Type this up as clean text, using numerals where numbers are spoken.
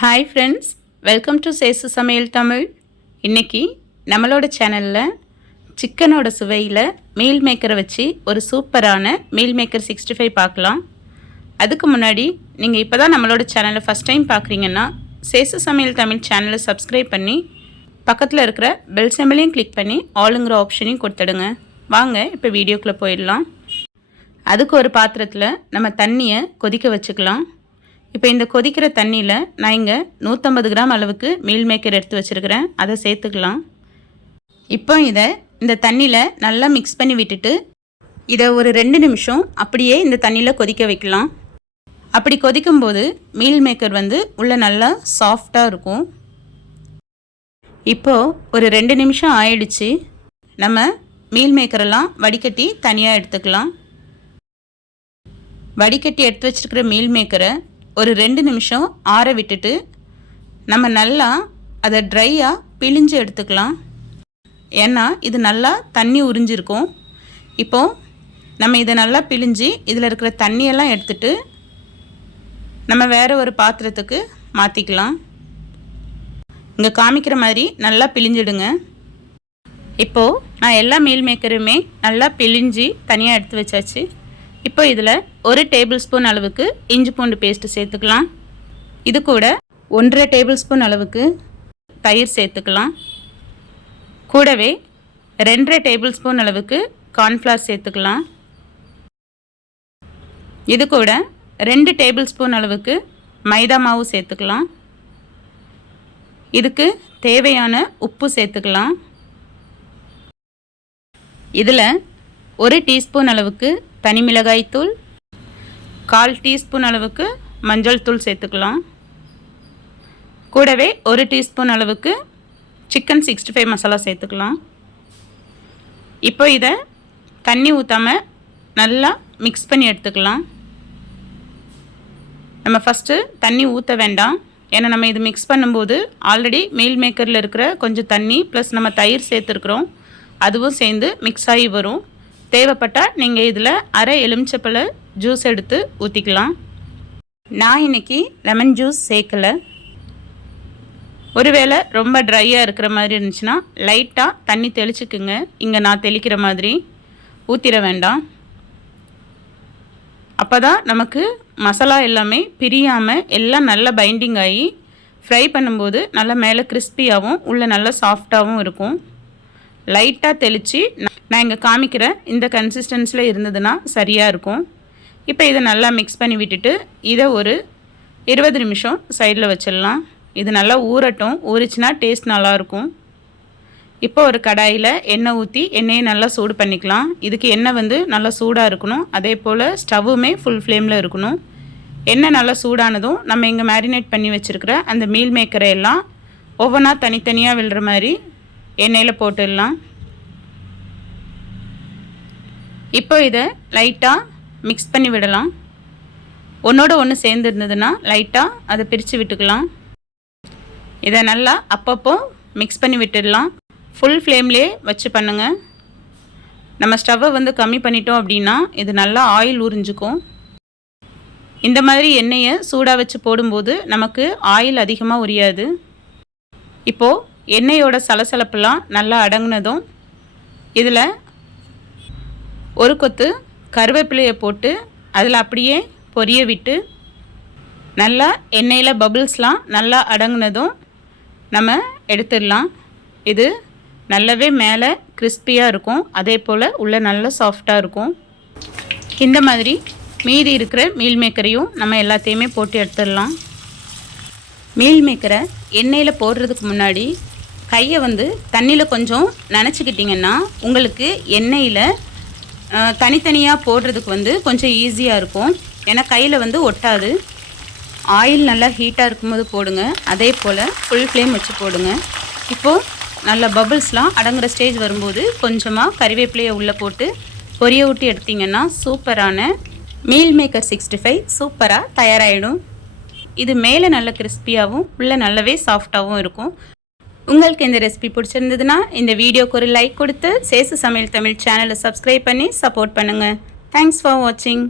Hi friends, welcome to சேசு சமையல் தமிழ். இன்றைக்கி நம்மளோட சேனலில் சிக்கனோட சுவையில் மீல் மேக்கரை வச்சு ஒரு சூப்பரான மீல் மேக்கர் 65 பார்க்கலாம். அதுக்கு முன்னாடி நீங்கள் இப்போ தான் நம்மளோட சேனலை ஃபஸ்ட் டைம் பார்க்குறீங்கன்னா சேசு சமையல் தமிழ் சேனலை சப்ஸ்கிரைப் பண்ணி பக்கத்தில் இருக்கிற பெல் சிம்பலையும் கிளிக் பண்ணி ஆளுங்கிற ஆப்ஷனையும் கொடுத்துடுங்க. வாங்க இப்போ வீடியோக்குள்ளே போயிடலாம். அதுக்கு ஒரு பாத்திரத்தில் நம்ம தண்ணியை கொதிக்க வச்சுக்கலாம். இப்போ இந்த கொதிக்கிற தண்ணியில் நான் இங்கே 150 கிராம் அளவுக்கு மீல் மேக்கர் எடுத்து வச்சுருக்கிறேன். அதை சேர்த்துக்கலாம். இப்போ இந்த தண்ணியில் நல்லா மிக்ஸ் பண்ணி விட்டுட்டு இதை ஒரு 2 நிமிஷம் அப்படியே இந்த தண்ணியில் கொதிக்க வைக்கலாம். அப்படி கொதிக்கும்போது மீல் மேக்கர் உள்ளே நல்லா சாஃப்டாக இருக்கும். இப்போது ஒரு 2 நிமிஷம் ஆயிடுச்சு. நம்ம மீல் மேக்கரெல்லாம் வடிகட்டி தனியாக எடுத்துக்கலாம். வடிகட்டி எடுத்து வச்சுருக்கிற மீல் மேக்கரை ஒரு 2 நிமிஷம் ஆற விட்டுட்டு நம்ம நல்லா அதை ட்ரையாக பிழிஞ்சு எடுத்துக்கலாம். ஏன்னா இது நல்லா தண்ணி உறிஞ்சிருக்கும். இப்போது நம்ம இதை நல்லா பிழிஞ்சு இதில் இருக்கிற தண்ணியெல்லாம் எடுத்துட்டு நம்ம வேறு ஒரு பாத்திரத்துக்கு மாற்றிக்கலாம். இங்கே காமிக்கிற மாதிரி நல்லா பிழிஞ்சிடுங்க. இப்போது நான் எல்லா மீல் மேக்கருமே நல்லா பிழிஞ்சு தனியாக எடுத்து வச்சாச்சு. இப்போ இதில் 1 டேபிள் ஸ்பூன் அளவுக்கு இஞ்சி பூண்டு பேஸ்ட்டு சேர்த்துக்கலாம். இது கூட 1.5 டேபிள் ஸ்பூன் அளவுக்கு தயிர் சேர்த்துக்கலாம். கூடவே 2.5 டேபிள் ஸ்பூன் அளவுக்கு கார்ன்ஃப்ளவர் சேர்த்துக்கலாம். இது கூட 2 டேபிள் ஸ்பூன் அளவுக்கு மைதா மாவு சேர்த்துக்கலாம். இதுக்கு தேவையான உப்பு சேர்த்துக்கலாம். இதில் 1 டீஸ்பூன் அளவுக்கு தனி மிளகாய் தூள், 1/4 டீஸ்பூன் அளவுக்கு மஞ்சள் தூள் சேர்த்துக்கலாம். கூடவே 1 டீஸ்பூன் அளவுக்கு சிக்கன் 65 மசாலா சேர்த்துக்கலாம். இப்போ இதை தண்ணி ஊற்றாமல் நல்லா மிக்ஸ் பண்ணி எடுத்துக்கலாம். நம்ம ஃபஸ்ட்டு தண்ணி ஊற்ற வேண்டாம். ஏன்னா நம்ம இது மிக்ஸ் பண்ணும்போது ஆல்ரெடி மீல் மேக்கரில் இருக்கிற கொஞ்சம் தண்ணி ப்ளஸ் நம்ம தயிர் சேர்த்துருக்குறோம். அதுவும் சேர்ந்து மிக்ஸ் ஆகி வரும். தேவைப்பட்டால் நீங்கள் இதில் அரை எலுமிச்சப்பழ ஜூஸ் எடுத்து ஊற்றிக்கலாம். நான் இன்றைக்கி லெமன் ஜூஸ் சேர்க்கலை. ஒருவேளை ரொம்ப ட்ரையாக இருக்கிற மாதிரி இருந்துச்சுன்னா லைட்டாக தண்ணி தெளிச்சுக்குங்க. இங்கே நான் தெளிக்கிற மாதிரி ஊற்றிட வேண்டாம். அப்போ தான் நமக்கு மசாலா எல்லாமே பிரியாமல் எல்லாம் நல்லா பைண்டிங் ஆகி ஃப்ரை பண்ணும்போது நல்லா மேலே கிறிஸ்பியாகவும் உள்ளே நல்லா சாஃப்டாகவும் இருக்கும். லைட்டாக தெளித்து நான் இங்கே காமிக்கிற இந்த கன்சிஸ்டன்சியில் இருந்ததுன்னா சரியாக இருக்கும். இப்போ இதை நல்லா மிக்ஸ் பண்ணி விட்டுட்டு இதை ஒரு 20 நிமிஷம் சைடில் வச்சிடலாம். இது நல்லா ஊறட்டும். ஊறிச்சுன்னா டேஸ்ட் நல்லாயிருக்கும். இப்போ ஒரு கடாயில் எண்ணெய் ஊற்றி எண்ணெயை நல்லா சூடு பண்ணிக்கலாம். இதுக்கு எண்ணெய் நல்லா சூடாக இருக்கணும். அதே போல் ஸ்டவ்வுமே ஃபுல் ஃப்ளேமில் இருக்கணும். எண்ணெய் நல்லா சூடானதும் நம்ம இங்கே மேரினேட் பண்ணி வச்சுருக்கிற அந்த மீல் மேக்கரை எல்லாம் ஒவ்வொன்றா தனித்தனியாக விழுற மாதிரி எண்ணெயில் போட்டுடலாம். இப்போ இதை லைட்டாக மிக்ஸ் பண்ணி விடலாம். ஒன்றோட ஒன்று சேர்ந்து இருந்ததுன்னா லைட்டாக அதை பிரித்து விட்டுக்கலாம். இதை நல்லா அப்பப்போ மிக்ஸ் பண்ணி விட்டுடலாம். ஃபுல் ஃப்ளேம்லேயே வச்சு பண்ணுங்கள். நம்ம ஸ்டவ்வை கம்மி பண்ணிட்டோம் அப்படின்னா இது நல்லா ஆயில் உறிஞ்சிக்கும். இந்த மாதிரி எண்ணெயை சூடாக வச்சு போடும்போது நமக்கு ஆயில் அதிகமாக உரியாது. இப்போது எண்ணெயோட சலசலப்பெல்லாம் நல்லா அடங்கினதும் இதில் ஒரு கொத்து கருவேப்பிலையை போட்டு அதில் அப்படியே பொரிய விட்டு நல்லா எண்ணெயில் பபிள்ஸ்லாம் நல்லா அடங்கினதும் நம்ம எடுத்துடலாம். இது நல்லாவே மேலே கிறிஸ்பியாக இருக்கும். அதே போல் உள்ளே நல்லா சாஃப்டாக இருக்கும். இந்த மாதிரி மீதி இருக்கிற மீல் மேக்கரையும் நம்ம எல்லாத்தையுமே போட்டு எடுத்துடலாம். மீல் மேக்கரை எண்ணெயில் போடுறதுக்கு முன்னாடி கையை தண்ணியில் கொஞ்சம் நனைச்சிக்கிட்டிங்கன்னா உங்களுக்கு எண்ணெயில் தனித்தனியாக போடுறதுக்கு கொஞ்சம் ஈஸியாக இருக்கும். ஏன்னா கையில் ஒட்டாது. ஆயில் நல்லா ஹீட்டாக இருக்கும்போது போடுங்க. அதே போல் ஃபுல் ஃப்ளேம் வச்சு போடுங்க. இப்போது நல்ல பபிள்ஸ்லாம் அடங்குற ஸ்டேஜ் வரும்போது கொஞ்சமாக கறிவேப்பிலையை உள்ளே போட்டு பொரிய ஊட்டி எடுத்திங்கன்னா சூப்பரான மீல் மேக்கர் 65 சூப்பராக தயாராகிடும். இது மேலே நல்ல கிறிஸ்பியாகவும் உள்ளே நல்லாவே சாஃப்டாகவும் இருக்கும். உங்களுக்கு இந்த ரெசிபி பிடிச்சிருந்ததுன்னா இந்த வீடியோக்கு ஒரு லைக் கொடுத்து சேசு சமையல் தமிழ் சேனலை சப்ஸ்கிரைப் பண்ணி சப்போர்ட் பண்ணுங்கள். தேங்க்ஸ் ஃபார் வாட்சிங்.